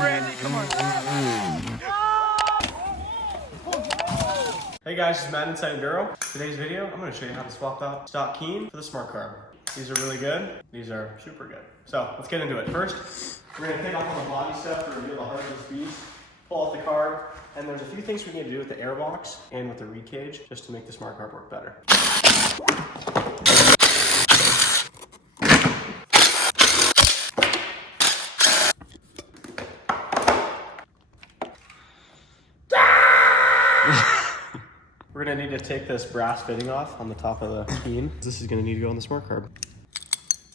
Randy, come on. Hey guys, it's Matt Inside Enduro. Today's video, I'm going to show you how to swap out stock Keen for the SmartCarb. These are really good. These are super good. So let's get into it. First, we're going to take off all the body stuff to reveal the heart of this beast, pull out the carb, and there's a few things we need to do with the air box and with the reed cage just to make the SmartCarb work better. We're gonna need to take this brass fitting off on the top of the Keen. This is gonna need to go on the SmartCarb.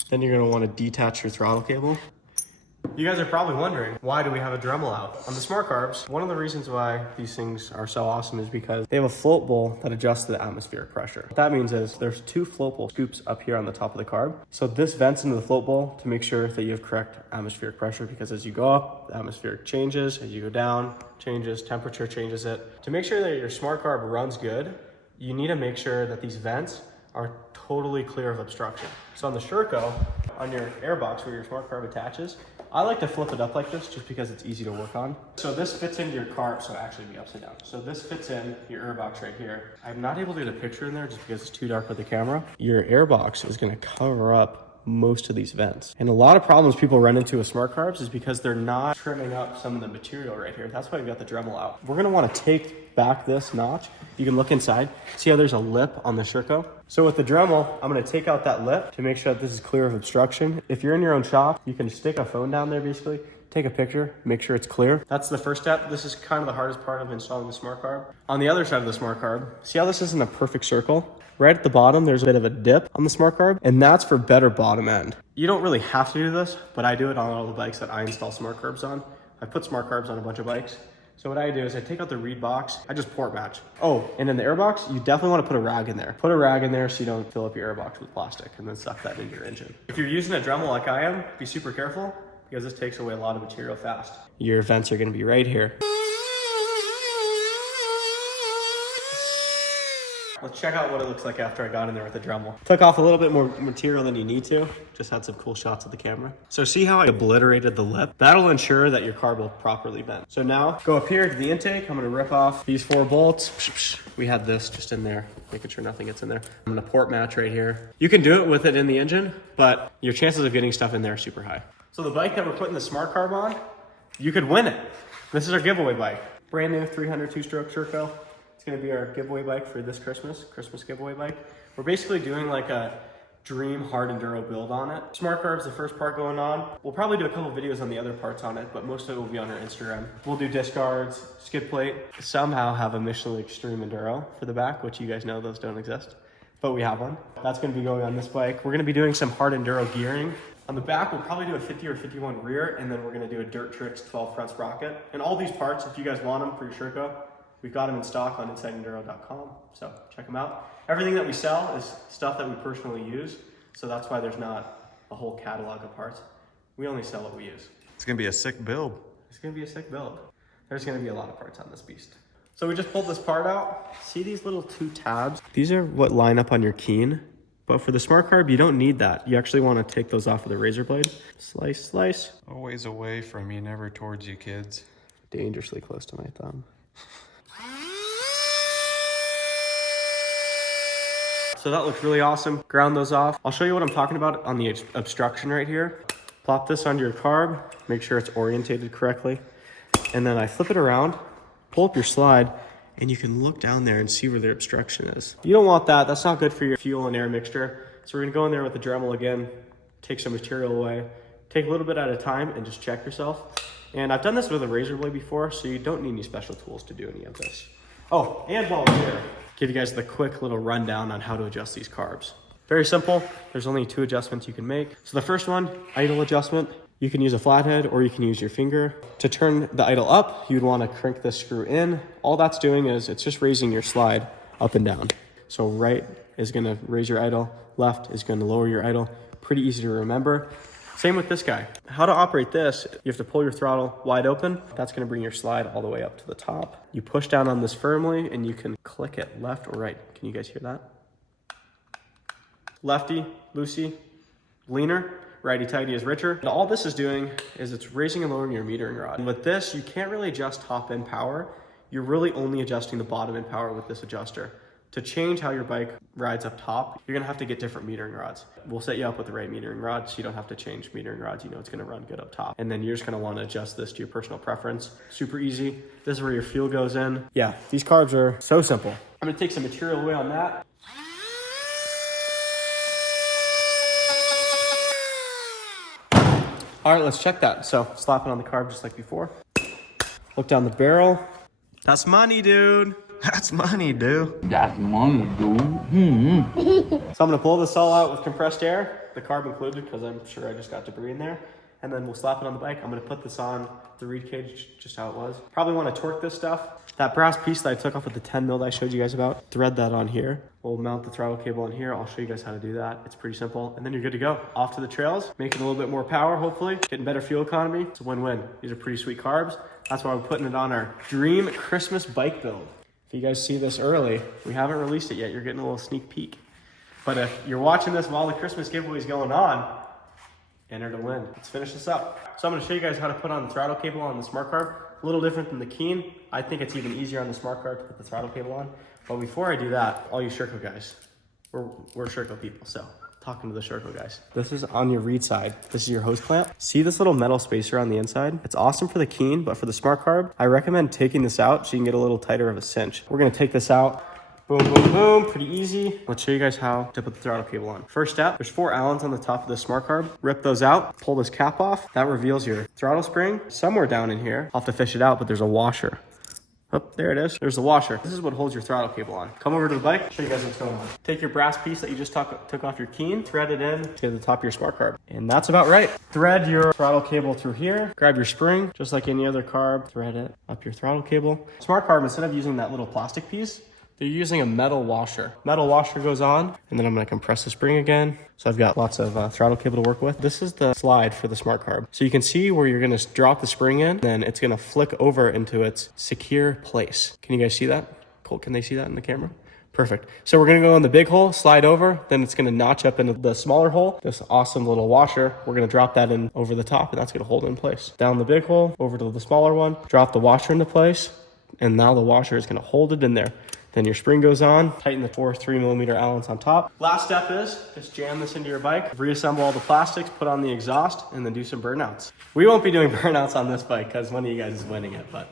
Then you're gonna wanna detach your throttle cable. You guys are probably wondering, why do we have a Dremel out? On the SmartCarbs, one of the reasons why these things are so awesome is because they have a float bowl that adjusts to the atmospheric pressure. What that means is there's two float bowl scoops up here on the top of the carb. So this vents into the float bowl to make sure that you have correct atmospheric pressure, because as you go up, the atmospheric changes, as you go down, changes, temperature changes it. To make sure that your SmartCarb runs good, you need to make sure that these vents are totally clear of obstruction. So on the Sherco, on your air box where your SmartCarb attaches, I like to flip it up like this just because it's easy to work on. So this fits into your carb, so actually be upside down. So this fits in your air box right here. I'm not able to get a picture in there just because it's too dark with the camera. Your air box is gonna cover up most of these vents. And a lot of problems people run into with SmartCarbs is because they're not trimming up some of the material right here. That's why we got the Dremel out. We're gonna wanna take back this notch. You can look inside, see how there's a lip on the Sherco? So with the Dremel, I'm gonna take out that lip to make sure that this is clear of obstruction. If you're in your own shop, you can stick a phone down there basically, take a picture, make sure it's clear. That's the first step. This is kind of the hardest part of installing the SmartCarb. On the other side of the SmartCarb, see how this isn't a perfect circle? Right at the bottom, there's a bit of a dip on the SmartCarb, and that's for better bottom end. You don't really have to do this, but I do it on all the bikes that I install SmartCarbs on. I put SmartCarbs on a bunch of bikes. So what I do is I take out the reed box, I just port match. Oh, and in the air box, you definitely want to put a rag in there. Put a rag in there so you don't fill up your air box with plastic and then suck that into your engine. If you're using a Dremel like I am, be super careful because this takes away a lot of material fast. Your vents are going to be right here. Let's check out what it looks like after I got in there with the Dremel. Took off a little bit more material than you need to. Just had some cool shots of the camera. So see how I obliterated the lip? That'll ensure that your carb will properly vent. So now go up here to the intake. I'm gonna rip off these 4 bolts. We had this just in there, making sure nothing gets in there. I'm gonna port match right here. You can do it with it in the engine, but your chances of getting stuff in there are super high. So the bike that we're putting the SmartCarb on, you could win it. This is our giveaway bike. Brand new 300 two-stroke Sherco. It's gonna be our giveaway bike for this Christmas giveaway bike. We're basically doing like a dream hard enduro build on it. SmartCarb's the first part going on. We'll probably do a couple videos on the other parts on it, but most of it will be on our Instagram. We'll do disc guards, skid plate, somehow have a Michelin Extreme Enduro for the back, which you guys know those don't exist, but we have one. That's gonna be going on this bike. We're gonna be doing some hard enduro gearing. On the back, we'll probably do a 50 or 51 rear, and then we're gonna do a Dirt Tricks 12 front sprocket. And all these parts, if you guys want them for your Sherco, we've got them in stock on InsideEnduro.com, so check them out. Everything that we sell is stuff that we personally use, so that's why there's not a whole catalog of parts. We only sell what we use. It's gonna be a sick build. It's gonna be a sick build. There's gonna be a lot of parts on this beast. So we just pulled this part out. See these little 2 tabs? These are what line up on your Keen, but for the SmartCarb, you don't need that. You actually wanna take those off with a razor blade. Slice, slice. Always away from you, never towards you, kids. Dangerously close to my thumb. So that looks really awesome. Ground those off. I'll show you what I'm talking about on the obstruction right here. Plop this onto your carb, make sure it's orientated correctly. And then I flip it around, pull up your slide, and you can look down there and see where the obstruction is. You don't want that. That's not good for your fuel and air mixture. So we're gonna go in there with the Dremel again, take some material away, take a little bit at a time and just check yourself. And I've done this with a razor blade before, so you don't need any special tools to do any of this. Oh, and while we're here, give you guys the quick little rundown on how to adjust these carbs. Very simple. There's only 2 adjustments you can make. So the first one, idle adjustment. You can use a flathead or you can use your finger. To turn the idle up, you'd want to crank this screw in. All that's doing is it's just raising your slide up and down. So right is going to raise your idle, left is going to lower your idle. Pretty easy to remember. Same with this guy. How to operate this, you have to pull your throttle wide open. That's gonna bring your slide all the way up to the top. You push down on this firmly and you can click it left or right. Can you guys hear that? Lefty, loosey, leaner. righty-tighty is richer. And all this is doing is it's raising and lowering your metering rod. And with this, you can't really adjust top end power. You're really only adjusting the bottom end power with this adjuster. To change how your bike rides up top, you're gonna have to get different metering rods. We'll set you up with the right metering rod so you don't have to change metering rods. You know it's gonna run good up top. And then you're just gonna wanna adjust this to your personal preference. Super easy. This is where your fuel goes in. Yeah, these carbs are so simple. I'm gonna take some material away on that. All right, let's check that. So slap it on the carb just like before. Look down the barrel. That's money, dude. That's money, dude. That's money, dude. So I'm gonna pull this all out with compressed air, the carb included, because I'm sure I just got debris in there. And then we'll slap it on the bike. I'm gonna put this on the reed cage, just how it was. Probably wanna torque this stuff. That brass piece that I took off with the 10 mil that I showed you guys about, thread that on here. We'll mount the throttle cable on here. I'll show you guys how to do that. It's pretty simple. And then you're good to go. Off to the trails, making a little bit more power, hopefully. Getting better fuel economy. It's a win-win. These are pretty sweet carbs. That's why we're putting it on our dream Christmas bike build. If you guys see this early, we haven't released it yet. You're getting a little sneak peek. But if you're watching this while the Christmas giveaway is going on, enter to win. Let's finish this up. So I'm gonna show you guys how to put on the throttle cable on the SmartCarb. A little different than the Keen. I think it's even easier on the SmartCarb to put the throttle cable on. But before I do that, all you Sherco guys, we're Sherco people, so talking to the Sherco guys. This is on your reed side. This is your hose clamp. See this little metal spacer on the inside? It's awesome for the Keen, but for the SmartCarb, I recommend taking this out so you can get a little tighter of a cinch. We're gonna take this out. Boom, boom, boom, pretty easy. Let's show you guys how to put the throttle cable on. First step, there's 4 Allens on the top of the SmartCarb. Rip those out, pull this cap off. That reveals your throttle spring. Somewhere down in here, I'll have to fish it out, but there's a washer. Oh, there it is. There's the washer. This is what holds your throttle cable on. Come over to the bike, show you guys what's going on. Take your brass piece that you just took off your Keen, thread it in to the top of your SmartCarb. And that's about right. Thread your throttle cable through here, grab your spring, just like any other carb, thread it up your throttle cable. SmartCarb, instead of using that little plastic piece, they're using a metal washer. Metal washer goes on, and then I'm gonna compress the spring again. So I've got lots of throttle cable to work with. This is the slide for the SmartCarb. So you can see where you're gonna drop the spring in, then it's gonna flick over into its secure place. Can you guys see that? Cool, can they see that in the camera? Perfect. So we're gonna go in the big hole, slide over, then it's gonna notch up into the smaller hole. This awesome little washer, we're gonna drop that in over the top, and that's gonna hold it in place. Down the big hole, over to the smaller one, drop the washer into place, and now the washer is gonna hold it in there. Then your spring goes on, tighten the 4 3mm Allens on top. Last step is just jam this into your bike, reassemble all the plastics, put on the exhaust, and then do some burnouts. We won't be doing burnouts on this bike because one of you guys is winning it, but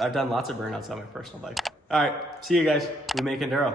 I've done lots of burnouts on my personal bike. All right, see you guys. We make Enduro.